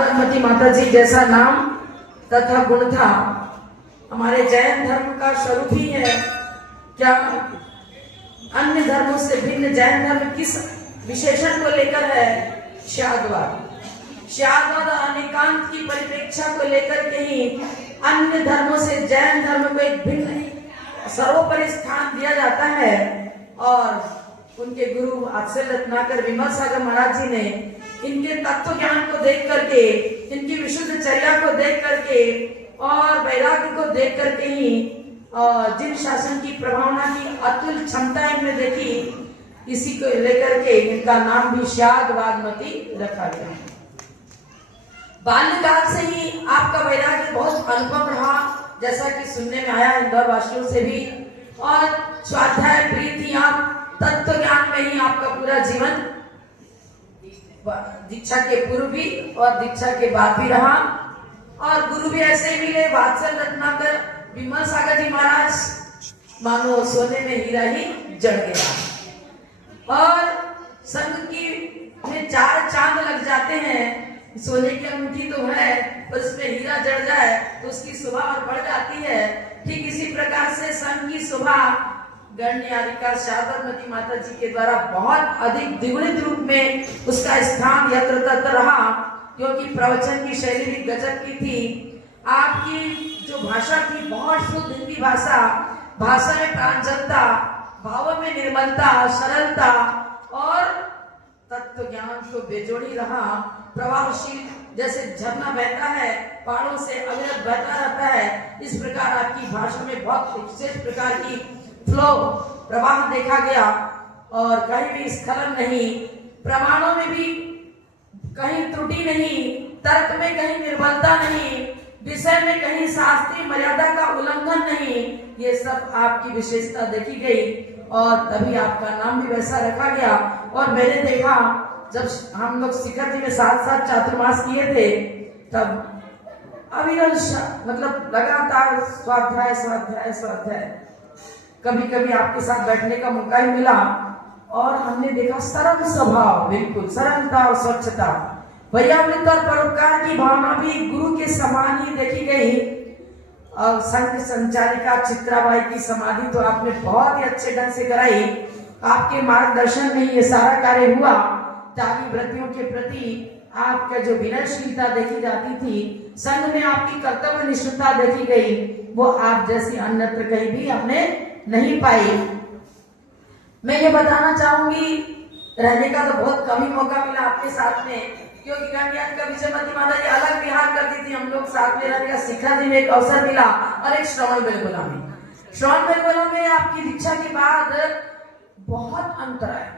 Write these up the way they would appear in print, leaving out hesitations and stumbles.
सरस्वती माता जी जैसा नाम तथा गुण था हमारे जैन धर्म का स्वरूप ही है। क्या अन्य धर्मों से भिन्न जैन धर्म किस विशेषण को लेकर है? शादवाद। शादवाद अनेकांत की परिप्रेक्षा को लेकर के ही अन्य धर्मों से जैन धर्म को एक भिन्न सर्वोपरि स्थान दिया जाता है। और उनके गुरु आचार्य रत्नाकर विमल सागर महाराज जी ने इनके तत्व ज्ञान को देख करके, इनकी विशुद्ध चर्या को देख करके और वैराग्य को देख करके ही जिन शासन की प्रभावना की अतुल क्षमता इनमें देखी, इसी को लेकर के इनका नाम भी शादवादमती रखा गया। बाल्यकाल से ही आपका वैराग्य बहुत अनुपम रहा, जैसा कि सुनने में आया इंदौर वासियों से भी। और स्वाध्याय प्रिय थी आप, तत्व ज्ञान में ही आपका पूरा जीवन दीक्षा के पूर्व भी और दीक्षा के बाद भी रहा। और गुरु भी ऐसे ही मिले, वात्सल रत्नाकर विमल सागर जी महाराज, मानो सोने में हीरा ही जड़ गया। और संघ की में 4 चांद लग जाते हैं। सोने की अंगूठी तो है, पर उसमें हीरा जड़ जाए तो उसकी शोभा और बढ़ जाती है। ठीक इसी प्रकार से संघ की शोभा गण्यारिका शादवादमती माता जी के द्वारा बहुत अधिक द्विगुणित रूप में उसका स्थान यत्र तत्र रहा, क्योंकि प्रवचन की शैली भी गजब की थी। आपकी जो भाषा थी बहुत शुद्ध हिंदी भाषा, भाषा में प्रांजलता, भावों में निर्मलता, सरलता और तत्व ज्ञान को बेजोड़ी रहा। प्रवाहशील जैसे झरना बहता है, पहाड़ों से अविरत बहता रहता है, इस प्रकार आपकी भाषा में बहुत विशेष प्रकार की फ्लो प्रवाह देखा गया। और कहीं भी स्खलन नहीं, प्रमाणों में भी कहीं त्रुटि नहीं, तर्क में कहीं निर्बलता नहीं, विषय में कहीं शास्त्रीय मर्यादा का उल्लंघन नहीं। ये सब आपकी विशेषता देखी गई और तभी आपका नाम भी वैसा रखा गया। और मैंने देखा जब हम लोग शिखर जी में साथ चातुर्मास किए थे, तब अविरल मतलब लगातार स्वाध्याय स्वाध्याय स्वाध्याय, कभी कभी आपके साथ बैठने का मौका ही मिला और हमने देखा सरल स्वभाव, बिल्कुल सरलता और स्वच्छता, वैयामृत और परोपकार की भावना भी गुरु के समान ही देखी गई। और संघ संचालिका चित्राबाई की समाधि तो आपने बहुत ही अच्छे ढंग से कराई। आपके मार्गदर्शन में ये सारा कार्य हुआ। त्यागी व्रतियों के प्रति आपका जो विनयशीलता देखी जाती थी, संघ में आपकी कर्तव्य निष्ठता देखी गई, वो आप जैसी अन्यत्र कहीं भी हमने नहीं पाई। मैं ये बताना चाहूंगी, रहने का तो बहुत कम ही मौका मिला आपके साथ में, क्योंकि गण्यान का विजयमती माता जी अलग विहार करती थी, हम लोग साथ में रहने का शिखर जी में एक अवसर मिला। और एक श्रवण बेलगोला में आपकी दीक्षा के बाद बहुत अंतराय,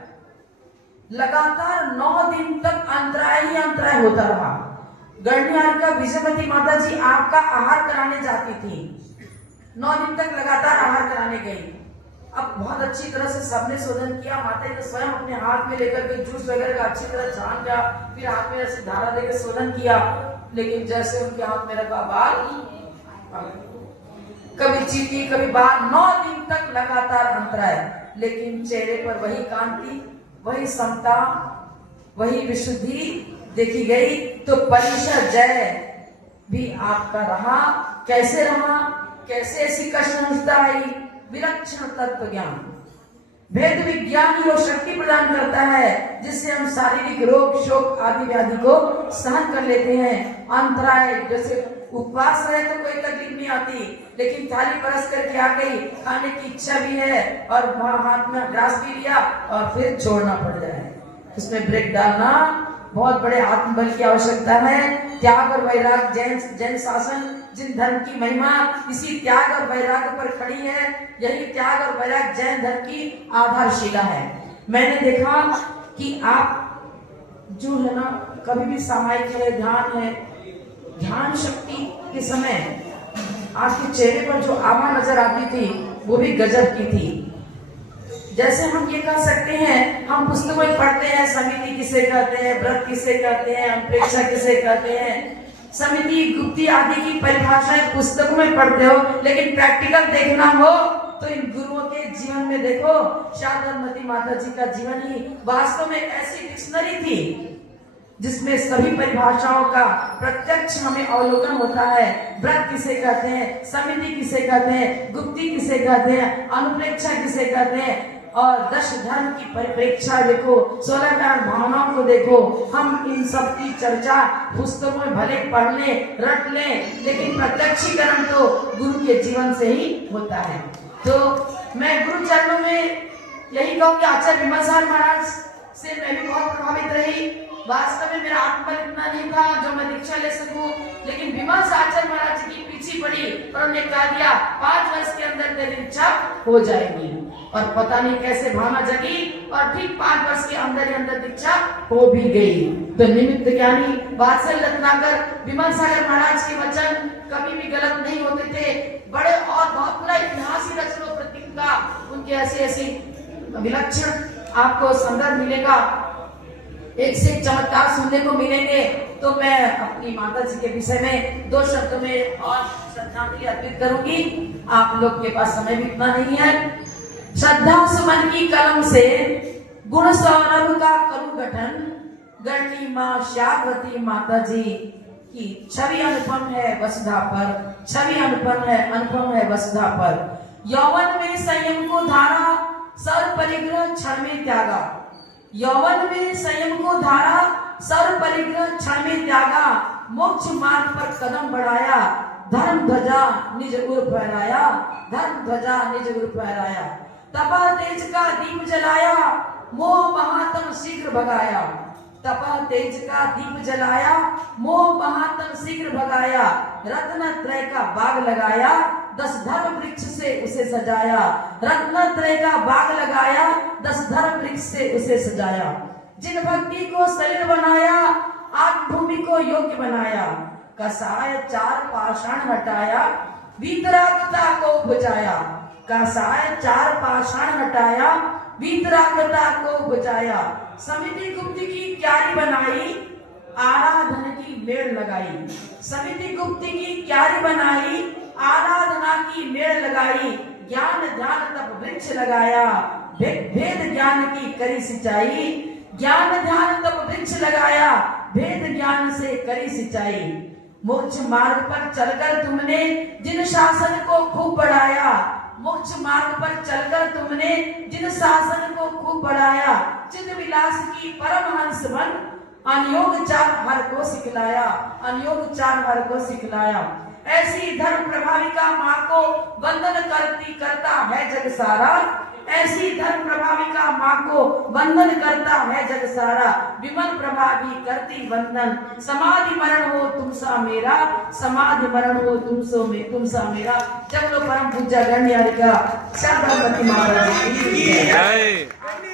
लगातार 9 दिन तक अंतराय ही अंतराय होता रहा। गण्यान का विजयमती माता जी आपका आहार कराने जाती थी, 9 दिन तक लगातार आहार कराने गई। अब बहुत अच्छी तरह से सबने शोधन किया, माता जी ने स्वयं अपने हाथ में लेकर के जूस वगैरह का अच्छी तरह छान किया, फिर हाथ में ऐसे धारा देकर शोधन किया। लेकिन जैसे उनके हाथ में रखा बाल, कभी चीटी कभी बाल, 9 दिन तक लगातार अंतराय, लेकिन चेहरे पर वही कांति, वही समता, वही विशुद्धि देखी गई। तो परिसर जय भी आपका रहा। कैसे रहा, कैसे ऐसी कष्टता आई? विलक्षण तत्व ज्ञान, भेद विज्ञान ही वो शक्ति प्रदान करता है जिससे हम शारीरिक रोग शोक आदि व्याधि को सहन कर लेते हैं। अंतराय जैसे उपवास है तो कोई तकलीफ नहीं आती, लेकिन थाली परस करके आ गई, खाने की इच्छा भी है और हाथ में ग्रास भी लिया और फिर छोड़ना पड़ जाए, उसमें ब्रेक डालना बहुत बड़े आत्मबल की आवश्यकता है। त्याग और वैराग, जैन शासन जिन धर्म की महिमा इसी त्याग और वैराग पर खड़ी है, यही त्याग और वैराग जैन धर्म की आधारशिला है। मैंने देखा कि आप जो है ना, कभी भी सामायिक है, ध्यान है, ध्यान शक्ति के समय आपके चेहरे पर जो आभा नजर आती थी वो भी गजब की थी। जैसे हम ये कह सकते हैं, हम पुस्तकों में पढ़ते हैं समिति किसे कहते हैं, व्रत किसे कहते हैं, अनपेक्षा किसे कहते हैं, समिति गुप्ती आदि की परिभाषाएं पुस्तकों में पढ़ते हो, लेकिन प्रैक्टिकल देखना हो तो इन गुरुओं के जीवन में देखो। शादवादमती माता जी का जीवन ही वास्तव में ऐसी डिक्शनरी थी जिसमें सभी परिभाषाओं का प्रत्यक्ष हमें अवलोकन होता है। व्रत किसे कहते हैं, समिति किसे कहते हैं, गुप्ती किसे कहते हैं, अनुप्रेक्षा किसे कहते हैं, और 10 धर्म की परिप्रेक्षा देखो, 16 कारण भावनाओं को देखो। हम इन सब की चर्चा पुस्तकों में भले पढ़ लें, रट लें, लेकिन प्रत्यक्षीकरण तो गुरु के जीवन से ही होता है। तो मैं गुरु चरणों में यही कहूँ कि आचार्य विमल साहब महाराज से मैं भी बहुत प्रभावित रही। वास्तव में मेरा आत्मबल इतना नहीं था जो मैं दीक्षा ले सकूं, लेकिन विमल आचार्य महाराज जी की पीछे पड़ी और उन्होंने कह दिया 5 वर्ष के अंदर तेरी दीक्षा हो जाएगी। और पता नहीं कैसे भावना जगी और ठीक 5 वर्ष के अंदर दीक्षा हो भी गई। तो निमित्त ज्ञानी वात्सल रत्नाकर विमल सागर महाराज के वचन कभी भी गलत नहीं होते थे। बड़े और बहुत पूरा इतिहास ही रच लो प्रतीक का, उनके ऐसी विलक्षण आपको संदर्भ मिलेगा, एक से एक चमत्कार सुनने को मिलेंगे। तो मैं अपनी माता जी के विषय में 2 शब्दों में और श्रद्धांजलि अर्पित करूंगी। आप लोग के पास समय भी इतना नहीं है। श्रद्धा सुमन की कलम से गुण सौरभ का करूं गठन, गढ़नी मां श्यामवती माता जी की छवि अनुपम है वसुधा पर, छवि अनुपम है वसुधा पर। यौवन में संयम को धारा, सर्व परिग्रह क्षण में त्यागा। यौवन में संयम को धारा, सर्व परिग्रह क्षण में त्यागा। मोक्ष मार्ग पर कदम बढ़ाया, धर्म ध्वजा निज उर फहराया, धर्म ध्वजा निज उर फहराया। तपा तेज का दीप जलाया, मोह महात्म शीघ्र भगाया। तपा तेज का दीप जलाया, मोह महात्म शीघ्र भगाया। रत्न त्रय का बाग लगाया, 10 धर्म वृक्ष से उसे सजाया। रत्न त्रय का बाग लगाया, 10 धर्म वृक्ष से उसे सजाया। जिन भक्ति को सलिल बनाया, आत्म भूमि को योग्य बनाया। कसाय 4 पाषाण हटाया, वीतरागता को बुझाया। कसाय 4 पाषाण हटाया, वीतरागता को बुझाया। समिति गुप्त की क्यारी बनाई, आराधन की मेड़ लगाई। समिति गुप्त की क्यारी बनाई, आराधना की मेड़ लगाई। ज्ञान ध्यान तप वृक्ष लगाया, भेद ज्ञान की करी सिंचाई। ज्ञान ध्यान तप वृक्ष लगाया, भेद ज्ञान से करी सिंचाई। मोक्ष मार्ग पर चलकर तुमने जिन शासन को खूब बढ़ाया। मोक्ष मार्ग पर चलकर तुमने जिन शासन को खूब बढ़ाया। चिद विलास की परमहंस बन, अनयोग 4 हर को सिखलाया, अनयोग 4 हर को सिखलाया। ऐसी धर्म प्रभाविका माँ को वंदन करता है जग सारा। ऐसी धर्म प्रभाविका माँ को वंदन करता है जग सारा। विमल प्रभा भी करती वंदन, समाधि मरण हो तुम सा मेरा, समाधि मरण हो तुम सा मेरा। जब लो परम पूज्य गण्य का श्यामवती माता जी की जय।